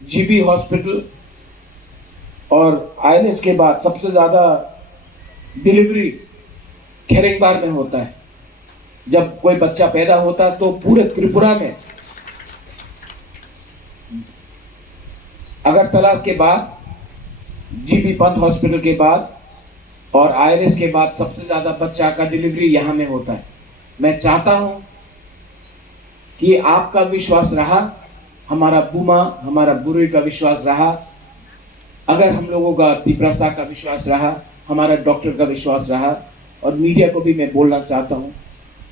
GB hospital और ILS के बाद सबसे ज्यादा डिलीवरी खेरिंगबार में होता है। जब कोई बच्चा पैदा होता है तो पूरे त्रिपुरा में अगरतला के बाद, जीबी पंत हॉस्पिटल के बाद और आईएलएस के बाद सबसे ज्यादा बच्चा का डिलीवरी यहाँ में होता है। मैं चाहता हूं कि आपका विश्वास रहा, हमारा बुमा, हमारा बुरुई का विश्वास रहा, अगर हम लोगों का तिप्रसा का विश्वास रहा, हमारा डॉक्टर का विश्वास रहा, और मीडिया को भी मैं बोलना चाहता हूं,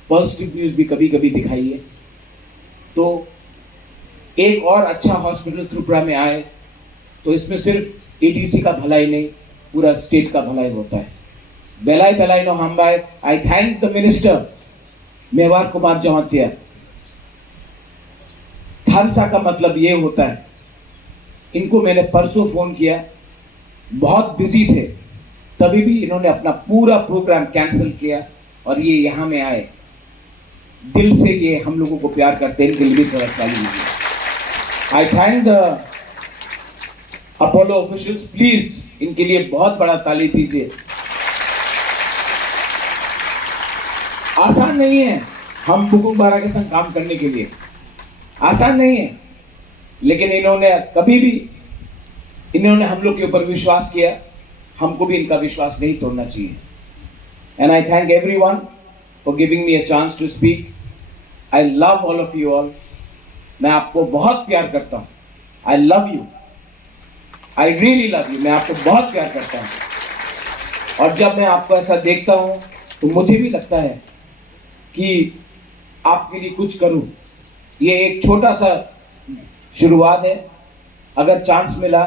पॉजिटिव न्यूज भी कभी कभी दिखाइए। तो एक और अच्छा हॉस्पिटल त्रिपुरा में आए तो इसमें सिर्फ एटीसी का भलाई नहीं, पूरा स्टेट का भलाई होता है। बेलाई बेलाई नो हम्बाई, I thank the minister Mewar Kumar Jamatia. थानसा का मतलब ये होता है, इनको मैंने परसों फोन किया, बहुत बिजी थे, तभी भी इन्होंने अपना पूरा प्रोग्राम कैंसिल किया और ये यहाँ में आए। दिल से ये हम लोगों को प्यार करते हैं, इनके लिए भी थोड़ा ताली दीजिए। आई thank the Apollo officials, please इनके लिए बहुत बड़ा ताली दीजिए। आसान नहीं है हम बुकुंग बारा के संग काम करने के लिए, आसान नहीं है, लेकिन इन्होंने कभी भी हम लोग के ऊपर विश्वास किया, हमको भी इनका विश्वास नहीं तोड़ना चाहिए। And I thank everyone for giving me a chance to speak. I love all of you all. मैं आपको बहुत प्यार करता हूं। I love you, I really love you. मैं आपको बहुत प्यार करता हूं और जब मैं आपको ऐसा देखता हूं तो मुझे भी लगता है कि आपके लिए कुछ करूं। ये एक छोटा सा शुरुआत है, अगर चांस मिला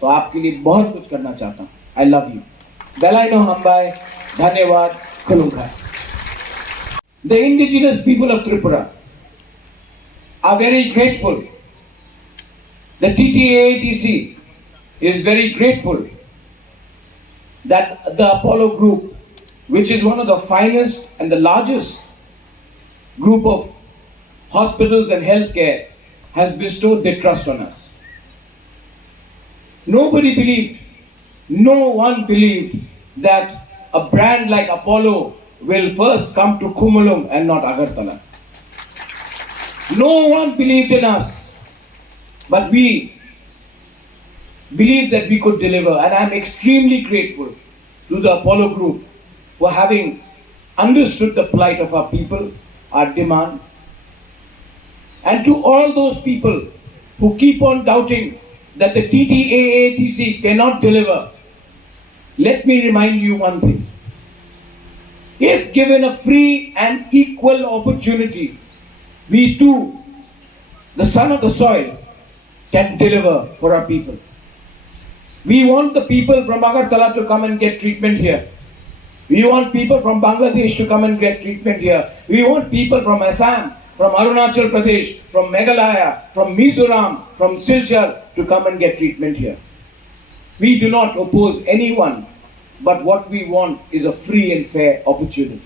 तो आपके लिए बहुत कुछ करना चाहता हूं। I love you. बेलाई नो हम्बाई, धन्यवाद, खुलुंखा। The indigenous people of Tripura are very grateful. The TTAATC is very grateful that the Apollo Group, which is one of the finest and the largest group of hospitals and healthcare, has bestowed their trust on us. Nobody believed, no one believed that a brand like Apollo will first come to Kumulum and not Agartala. No one believed in us, but we believed that we could deliver, and I am extremely grateful to the Apollo Group for having understood the plight of our people, our demands, and to all those people who keep on doubting that the TTAATC cannot deliver. Let me remind you one thing. If given a free and equal opportunity, we too, the son of the soil, can deliver for our people. We want the people from Agartala to come and get treatment here. We want people from Bangladesh to come and get treatment here. We want people from Assam, from Arunachal Pradesh, from Meghalaya, from Mizoram, from Silchar to come and get treatment here. We do not oppose anyone, but what we want is a free and fair opportunity.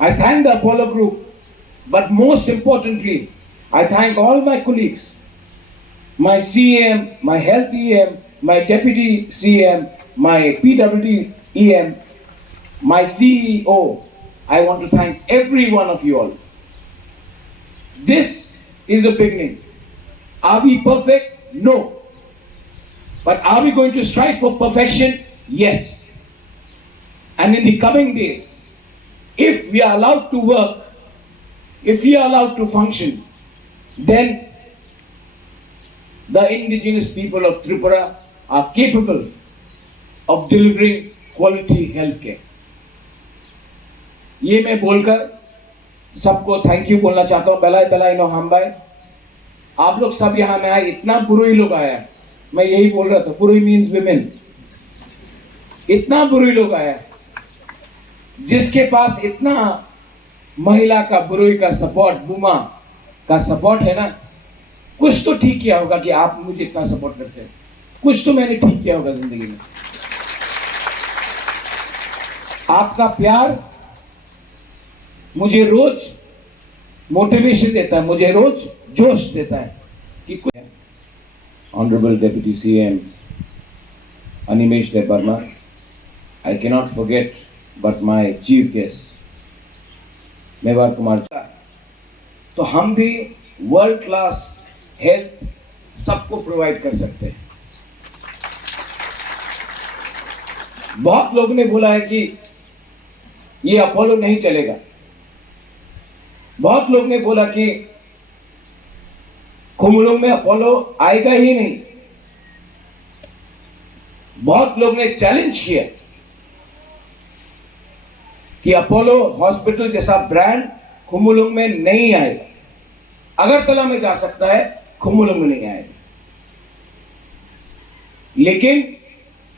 I thank the Apollo Group, but most importantly, I thank all my colleagues, my CM, my health EM, my deputy CM, my PWD EM, my CEO. I want to thank every one of you all. This is a beginning. Are we perfect? No. But are we going to strive for perfection? Yes. And in the coming days, if we are allowed to work, if we are allowed to function, then the indigenous people of Tripura are capable of delivering quality health care. ये मैं बोलकर सबको thank you बोलना चाहता हूँ। बेलाई बेलाई नो हम्बाई। आप लोग सब यहाँ में आए, इतना बुरुई लोग आया, मैं यही बोल रहा था, बुरुई मीन्स विमेन। इतना बुरुई लोग आया, जिसके पास इतना महिला का, बुरुई का सपोर्ट, बुमा का सपोर्ट है ना, कुछ तो ठीक किया होगा कि आप मुझे इतना सपोर्ट करते हैं। कुछ तो मैंने ठीक किया होगा जिंदगी में। आपका प्यार मुझे रोज मोटिवेशन देता है, मुझे रोज जोश देता है कि Honorable Deputy CM Animesh Debarma, I cannot forget but my chief guest, Mewar Kumar. तो हम भी वर्ल्ड क्लास हेल्थ सबको प्रोवाइड कर सकते हैं। बहुत लोगों ने बोला है कि ये अपोलो नहीं चलेगा, बहुत लोग ने बोला कि खुमुलुंग में अपोलो आएगा ही नहीं, बहुत लोग ने चैलेंज किया कि अपोलो हॉस्पिटल जैसा ब्रांड खुमुलुंग में नहीं आएगा, अगरतला में जा सकता है, खुमुलुंग में नहीं आएगा। लेकिन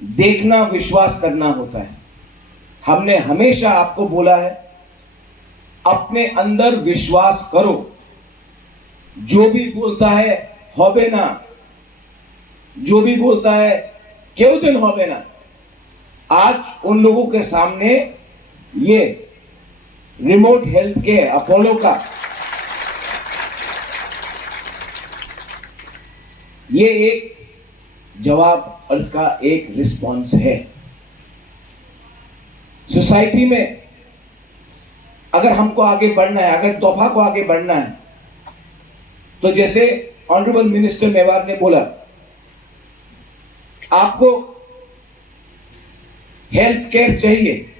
देखना विश्वास करना होता है। हमने हमेशा आपको बोला है, अपने अंदर विश्वास करो, जो भी बोलता है होबे ना, जो भी बोलता है क्यों दिन होबे ना, आज उन लोगों के सामने ये रिमोट हेल्थ के अपोलो का ये एक जवाब और इसका एक रिस्पॉन्स है। सोसाइटी में अगर हमको आगे बढ़ना है, अगर तोहफा को आगे बढ़ना है, तो जैसे ऑनरेबल मिनिस्टर मेवार ने बोला, आपको हेल्थ केयर चाहिए,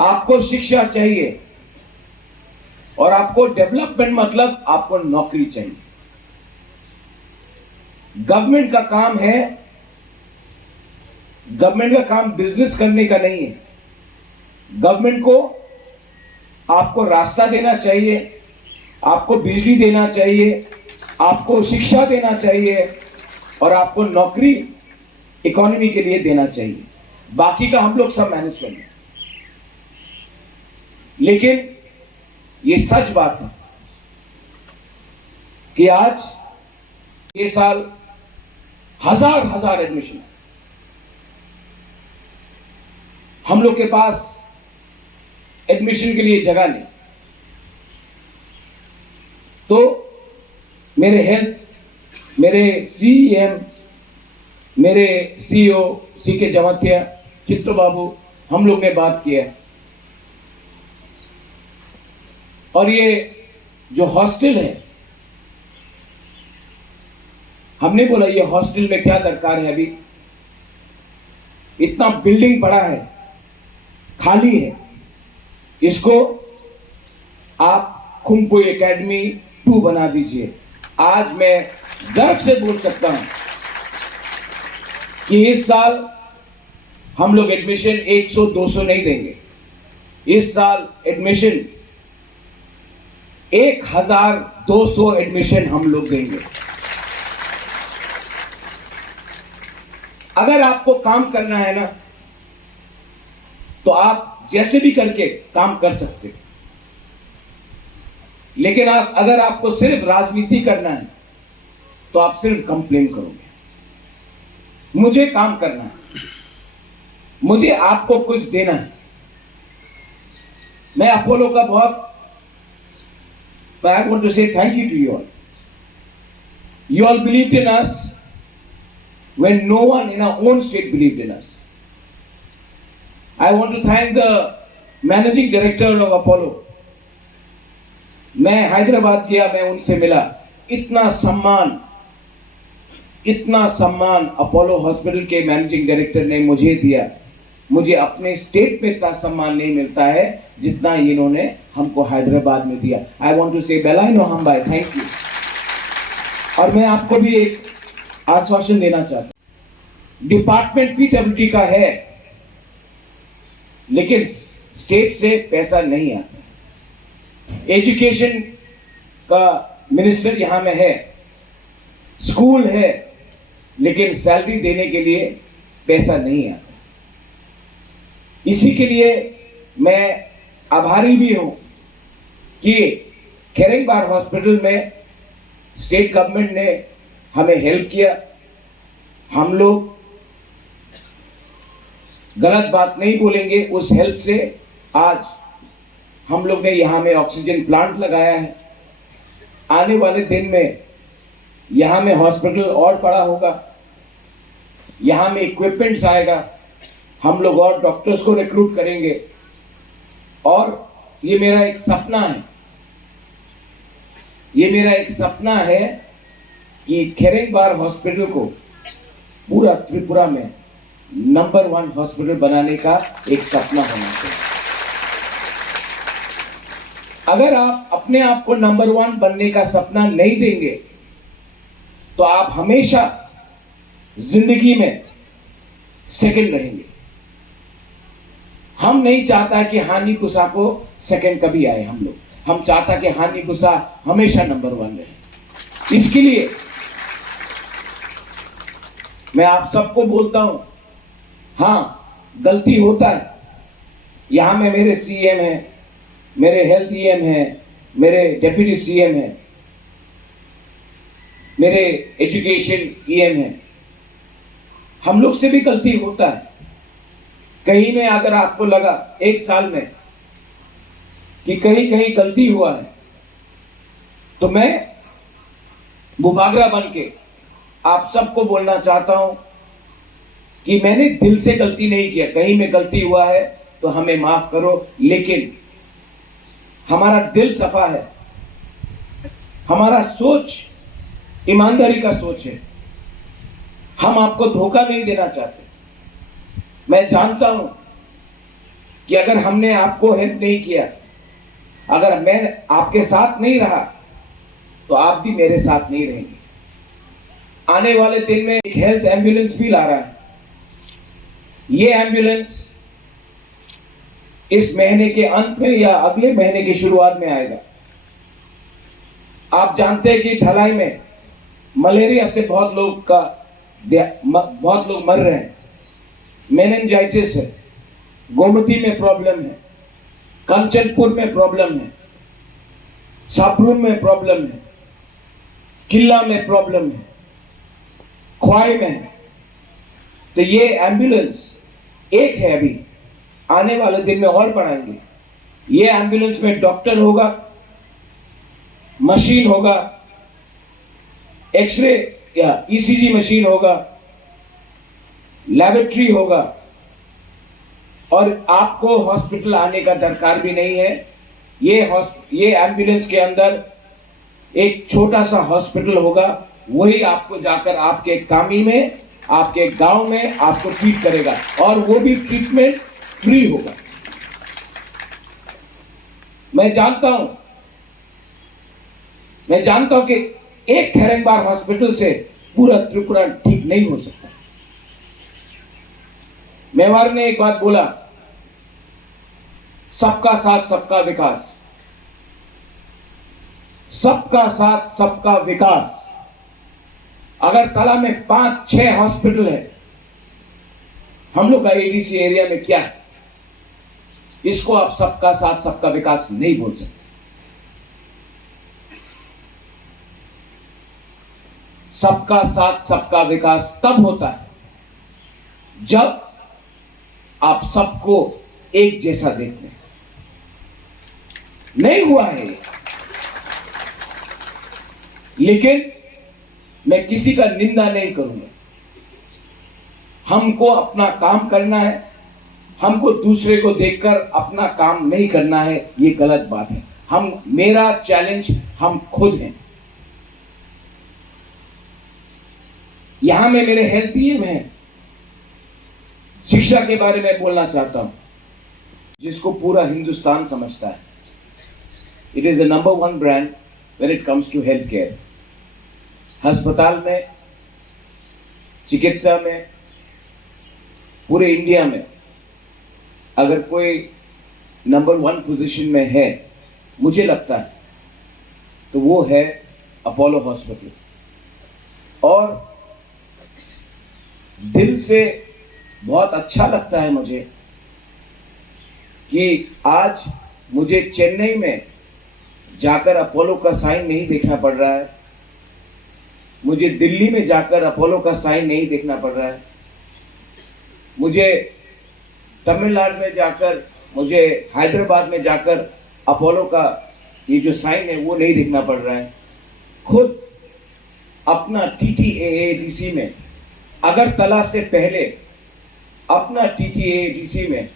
आपको शिक्षा चाहिए, और आपको डेवलपमेंट मतलब आपको नौकरी चाहिए। गवर्नमेंट का काम है, गवर्नमेंट का काम बिजनेस करने का नहीं है। गवर्नमेंट को आपको रास्ता देना चाहिए, आपको बिजली देना चाहिए, आपको शिक्षा देना चाहिए, और आपको नौकरी इकोनॉमी के लिए देना चाहिए। बाकी का हम लोग सब मैनेज करेंगे। लेकिन ये सच बात है कि आज ये साल हजार एडमिशन, हम लोग के पास एडमिशन के लिए जगह नहीं। तो मेरे सीएम, मेरे सीईओ सीके जमातिया, चित्तो बाबू, हम लोग ने बात किया, और ये जो हॉस्टल है, हमने बोला ये हॉस्टल में क्या दरकार है, अभी इतना बिल्डिंग पड़ा है, खाली है, इसको आप खुम्पु एकेडमी 2 बना दीजिए। आज मैं गर्व से बोल सकता हूं कि इस साल हम लोग एडमिशन 100-200 नहीं देंगे, इस साल एडमिशन 1200 एडमिशन हम लोग देंगे। अगर आपको काम करना है ना, तो आप जैसे भी करके काम कर सकते हैं। लेकिन अगर आपको सिर्फ राजनीति करना है, तो आप सिर्फ कंप्लेन करोगे। मुझे काम करना है, मुझे आपको कुछ देना है। मैं अपोलो का बहुत, I want to say thank you to you all. You all believed in us when no one in our own state believed in us. I want to thank the managing director of Apollo. मैं हैदराबाद गया, मैं उनसे मिला, इतना सम्मान Apollo hospital के managing director ने मुझे दिया। मुझे अपने स्टेट में इतना सम्मान नहीं मिलता है जितना इन्होंने हमको हैदराबाद में दिया। आई वॉन्ट टू से बेलाइनो हम भाई, थैंक यू। और मैं आपको भी एक आश्वासन देना चाहता हूं, डिपार्टमेंट पीडब्ल्यूडी का है, लेकिन स्टेट से पैसा नहीं आता। एजुकेशन का मिनिस्टर यहां में है, स्कूल है, लेकिन सैलरी देने के लिए पैसा नहीं आता। इसी के लिए मैं आभारी भी हूं कि खेरेंगबार हॉस्पिटल में स्टेट गवर्नमेंट ने हमें हेल्प किया। हम लोग गलत बात नहीं बोलेंगे, उस हेल्प से आज हम लोग ने यहां में ऑक्सीजन प्लांट लगाया है। आने वाले दिन में यहां में हॉस्पिटल और बड़ा होगा, यहां में इक्विपमेंट्स आएगा, हम लोग और डॉक्टर्स को रिक्रूट करेंगे। और ये मेरा एक सपना है, ये मेरा एक सपना है कि खेरेंगबार हॉस्पिटल को पूरा त्रिपुरा में नंबर 1 हॉस्पिटल बनाने का एक सपना होना चाहिए। अगर आप अपने आप को नंबर 1 बनने का सपना नहीं देंगे तो आप हमेशा जिंदगी में सेकंड रहेंगे। हम नहीं चाहता कि हानि गुस्सा को सेकंड कभी आए हम चाहता कि हानि गुस्सा हमेशा नंबर 1 रहे। इसके लिए मैं आप सबको बोलता हूं, हां गलती होता है। यहां में मेरे सीएम है, मेरे हेल्थ ईएम है, मेरे डेप्यूटी सीएम है, मेरे एजुकेशन ईएम है। हम लोग से भी गलती होता है। कहीं में अगर आपको लगा एक साल में कि कहीं कहीं गलती हुआ है, तो मैं बुबागरा बन के आप सबको बोलना चाहता हूं कि मैंने दिल से गलती नहीं किया। कहीं में गलती हुआ है तो हमें माफ करो, लेकिन हमारा दिल सफा है, हमारा सोच ईमानदारी का सोच है। हम आपको धोखा नहीं देना चाहते। मैं जानता हूं कि अगर हमने आपको हेल्प नहीं किया, अगर मैं आपके साथ नहीं रहा, तो आप भी मेरे साथ नहीं रहेंगे। आने वाले दिन में एक हेल्थ एम्बुलेंस भी ला रहा है। ये एम्बुलेंस इस महीने के अंत में या अगले महीने की शुरुआत में आएगा। आप जानते हैं कि ढलाई में मलेरिया से बहुत लोग मर रहे हैं, मेनिंजाइटिस है, गोमती में प्रॉब्लम है, कंचनपुर में प्रॉब्लम है, साबरूम में प्रॉब्लम है, किला में प्रॉब्लम है, ख्वाई में है। तो ये एम्बुलेंस एक है, अभी आने वाले दिन में और बढ़ाएंगे। ये एम्बुलेंस में डॉक्टर होगा, मशीन होगा, एक्सरे या ईसीजी मशीन होगा, लेबोरेटरी होगा, और आपको हॉस्पिटल आने का दरकार भी नहीं है। ये एम्बुलेंस के अंदर एक छोटा सा हॉस्पिटल होगा, वही आपको जाकर आपके कामी में, आपके गांव में आपको ट्रीट करेगा, और वो भी ट्रीटमेंट फ्री होगा। मैं जानता हूं कि एक खेरेंगबार हॉस्पिटल से पूरा त्रिपुरा ठीक नहीं हो सकता। मेवाड़ ने एक बात बोला, सबका साथ सबका विकास, सबका साथ सबका विकास। अगर कला में 5-6 हॉस्पिटल है, हम लोग का एडीसी एरिया में क्या है, इसको आप सबका साथ सबका विकास नहीं बोल सकते। सबका साथ सबका विकास तब होता है जब आप सबको एक जैसा देखते हैं। नहीं हुआ है ये, लेकिन मैं किसी का निंदा नहीं करूंगा। हमको अपना काम करना है, हमको दूसरे को देखकर अपना काम नहीं करना है, ये गलत बात है। मेरा चैलेंज हम खुद हैं। यहां में मेरे हेल्थ ईएम है, शिक्षा के बारे में बोलना चाहता हूं, जिसको पूरा हिंदुस्तान समझता है। It is the number 1 brand when it comes to health care. अस्पताल में, चिकित्सा में, पूरे इंडिया में अगर कोई नंबर 1 पोजीशन में है, मुझे लगता है तो वो है अपोलो हॉस्पिटल। और दिल से बहुत अच्छा लगता है मुझे कि आज मुझे चेन्नई में जाकर अपोलो का साइन नहीं देखना पड़ रहा है, मुझे दिल्ली में जाकर अपोलो का साइन नहीं देखना पड़ रहा है, मुझे तमिलनाडु में जाकर, मुझे हैदराबाद में जाकर अपोलो का ये जो साइन है वो नहीं देखना पड़ रहा है। खुद अपना TTAADC में, अगरतला से पहले अपना TTAADC में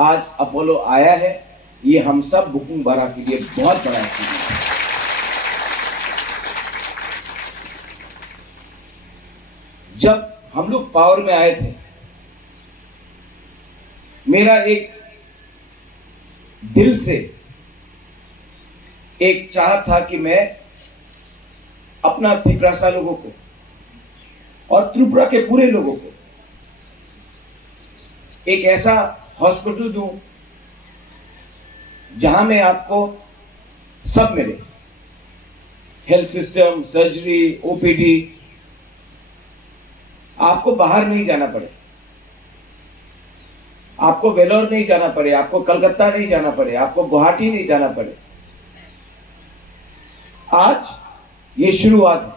आज अपोलो आया है। ये हम सब बुकिंग बारा के लिए बहुत बड़ा अचीवमेंट है। जब हम लोग पावर में आए थे, मेरा एक दिल से एक चाह था कि मैं अपना त्रिपुरा लोगों को और त्रिपुरा के पूरे लोगों को एक ऐसा हॉस्पिटल दूं जहां में आपको सब मिले, हेल्थ सिस्टम, सर्जरी, ओपीडी, आपको बाहर नहीं जाना पड़े, आपको वेलोर नहीं जाना पड़े, आपको कलकत्ता नहीं जाना पड़े, आपको गुवाहाटी नहीं जाना पड़े। आज ये शुरुआत है,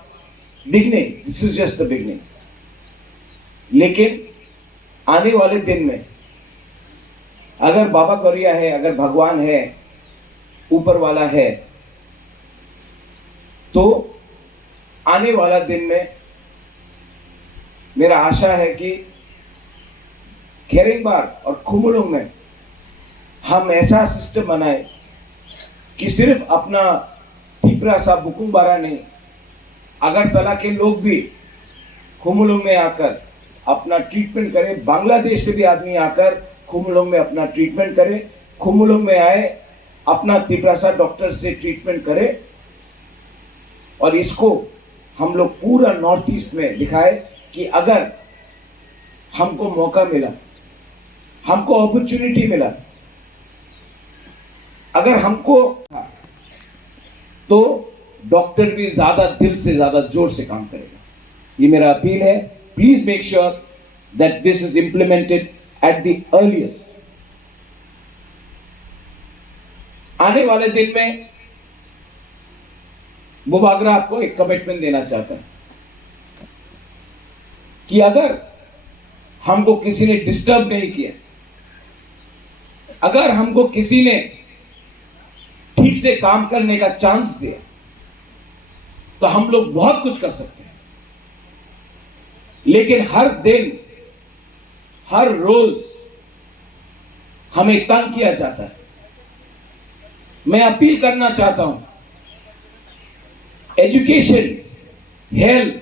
beginning, this is just the beginning. लेकिन आने वाले दिन में अगर बाबा गौरिया है, अगर भगवान है, ऊपर वाला है, तो आने वाला दिन में मेरा आशा है कि खेरेंगबार और खुमुलुंग में हम ऐसा सिस्टम बनाए कि सिर्फ अपना त्रिपुरा सा बुकुंबारा नहीं, अगरतला के लोग भी खुमुलुंग में आकर अपना ट्रीटमेंट करें। बांग्लादेश से भी आदमी आकर खुमुलुंग में अपना ट्रीटमेंट करे, खुमुलुंग में आए अपना त्रिपुरा डॉक्टर से ट्रीटमेंट करे। और इसको हम लोग पूरा नॉर्थ ईस्ट में दिखाए कि अगर हमको मौका मिला, हमको अपॉर्चुनिटी मिला, अगर हमको, तो डॉक्टर भी ज्यादा दिल से ज्यादा जोर से काम करेगा। ये मेरा अपील है। Please make sure that this is implemented at the earliest. आने वाले दिन में बुबागरा आपको एक कमिटमेंट देना चाहता है कि अगर हमको किसी ने डिस्टर्ब नहीं किया, अगर हमको किसी ने ठीक से काम करने का चांस दिया, तो हम लोग बहुत कुछ कर सकते हैं। लेकिन हर दिन, हर रोज हमें तंग किया जाता है। मैं अपील करना चाहता हूं, एजुकेशन, हेल्थ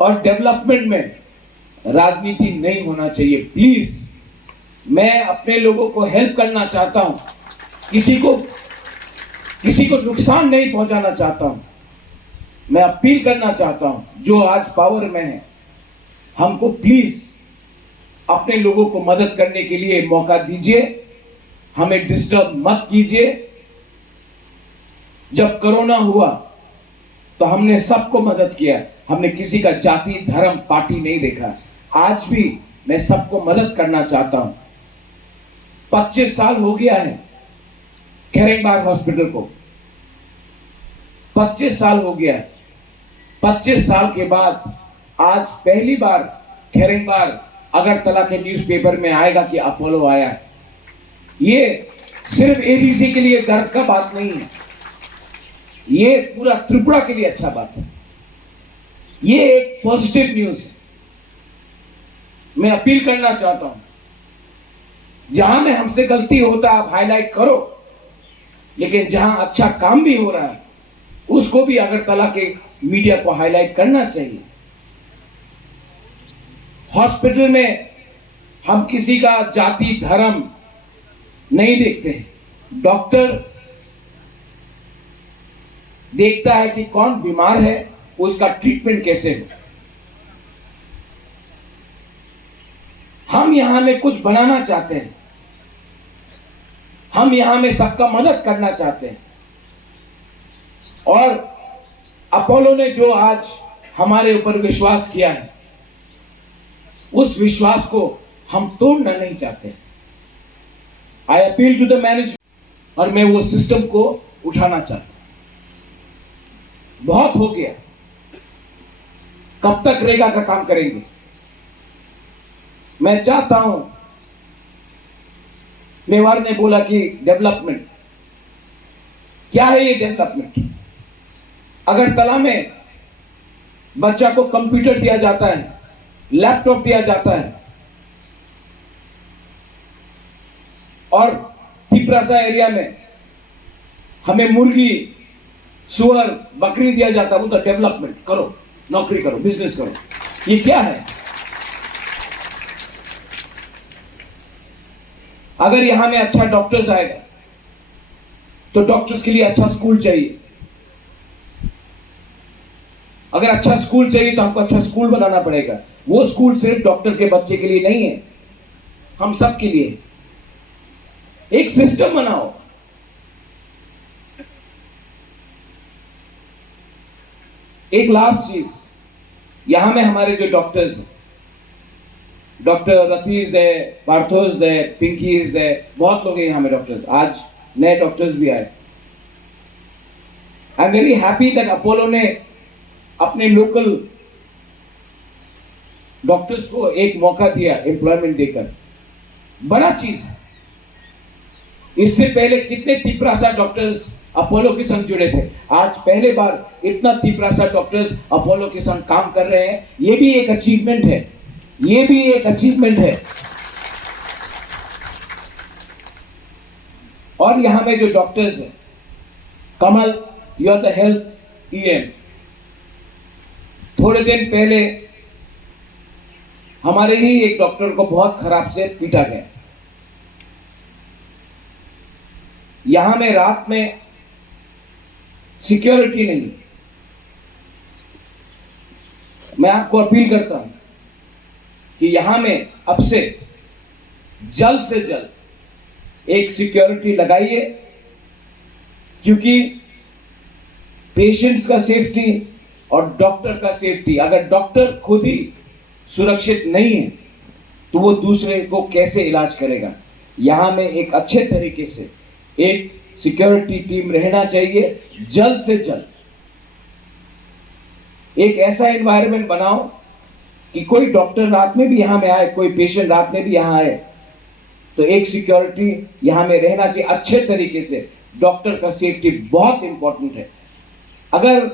और डेवलपमेंट में राजनीति नहीं होना चाहिए। प्लीज, मैं अपने लोगों को हेल्प करना चाहता हूं, किसी को नुकसान नहीं पहुंचाना चाहता हूं। मैं अपील करना चाहता हूं, जो आज पावर में है, हमको प्लीज अपने लोगों को मदद करने के लिए मौका दीजिए, हमें डिस्टर्ब मत कीजिए। जब कोरोना हुआ तो हमने सबको मदद किया, हमने किसी का जाति, धर्म, पार्टी नहीं देखा। आज भी मैं सबको मदद करना चाहता हूं। 25 साल हो गया है खेरेंगबार हॉस्पिटल को, 25 साल हो गया है। 25 साल के बाद आज पहली बार खेरेंगबार अगरतला के न्यूज़पेपर में आएगा कि अपोलो आया है। ये सिर्फ एडीसी के लिए गर्व का बात नहीं है, ये पूरा त्रिपुरा के लिए अच्छा बात है। ये एक पॉजिटिव न्यूज है। मैं अपील करना चाहता हूं, जहां में हमसे गलती होता आप हाईलाइट करो, लेकिन जहां अच्छा काम भी हो रहा है उसको भी अगरतला के मीडिया को हाईलाइट करना चाहिए। हॉस्पिटल में हम किसी का जाति, धर्म नहीं देखते हैं। डॉक्टर देखता है कि कौन बीमार है, उसका ट्रीटमेंट कैसे हो। हम यहां में कुछ बनाना चाहते हैं, हम यहां में सबका मदद करना चाहते हैं। और अपोलो ने जो आज हमारे ऊपर विश्वास किया है, उस विश्वास को हम तोड़ना नहीं चाहते। I appeal to the management, और मैं वो सिस्टम को उठाना चाहता हूं। बहुत हो गया, कब तक रेगा का काम करेंगे। मैं चाहता हूं, मेवाड़ ने बोला कि डेवलपमेंट क्या है, ये डेवलपमेंट अगरतला में बच्चा को कंप्यूटर दिया जाता है, लैपटॉप दिया जाता है, और तिपरासा एरिया में हमें मुर्गी, सुअर, बकरी दिया जाता है। वो तो डेवलपमेंट करो, नौकरी करो, बिजनेस करो। ये क्या है? अगर यहां में अच्छा डॉक्टर्स आएगा तो डॉक्टर्स के लिए अच्छा स्कूल चाहिए। अगर अच्छा स्कूल चाहिए तो हमको अच्छा स्कूल बनाना पड़ेगा। वो स्कूल सिर्फ डॉक्टर के बच्चे के लिए नहीं है, हम सब के लिए। एक सिस्टम बनाओ। एक लास्ट चीज, यहां में हमारे जो डॉक्टर्स, डॉक्टर रतीश है, पार्थोस है, पिंकीज है, बहुत लोग हैं यहां में डॉक्टर्स। आज नए डॉक्टर्स भी आए। I am very happy that Apollo ने अपने लोकल डॉक्टर्स को एक मौका दिया एम्प्लॉयमेंट देकर। बड़ा चीज है। इससे पहले कितने तिपरासा डॉक्टर्स अपोलो के संग जुड़े थे। आज पहले बार इतना तिपरासा डॉक्टर्स अपोलो के संग काम कर रहे हैं। ये भी एक अचीवमेंट है, ये भी एक अचीवमेंट है। और यहां में जो डॉक्टर्स हैं, Kamal, you are the health EM. थोड़े दिन पहले हमारे ही एक डॉक्टर को बहुत खराब से पीटा गया। यहां में रात में सिक्योरिटी नहीं। मैं आपको अपील करता हूं कि यहां में अब से जल्द एक सिक्योरिटी लगाइए, क्योंकि पेशेंट्स का सेफ्टी और डॉक्टर का सेफ्टी, अगर डॉक्टर खुद ही सुरक्षित नहीं है तो वो दूसरे को कैसे इलाज करेगा। यहां में एक अच्छे तरीके से एक सिक्योरिटी टीम रहना चाहिए। जल्द से जल्द एक ऐसा एनवायरनमेंट बनाओ कि कोई डॉक्टर रात में भी यहां में आए, कोई पेशेंट रात में भी यहां आए तो एक सिक्योरिटी यहां में रहना चाहिए अच्छे तरीके से। डॉक्टर का सेफ्टी बहुत इंपॉर्टेंट है। अगर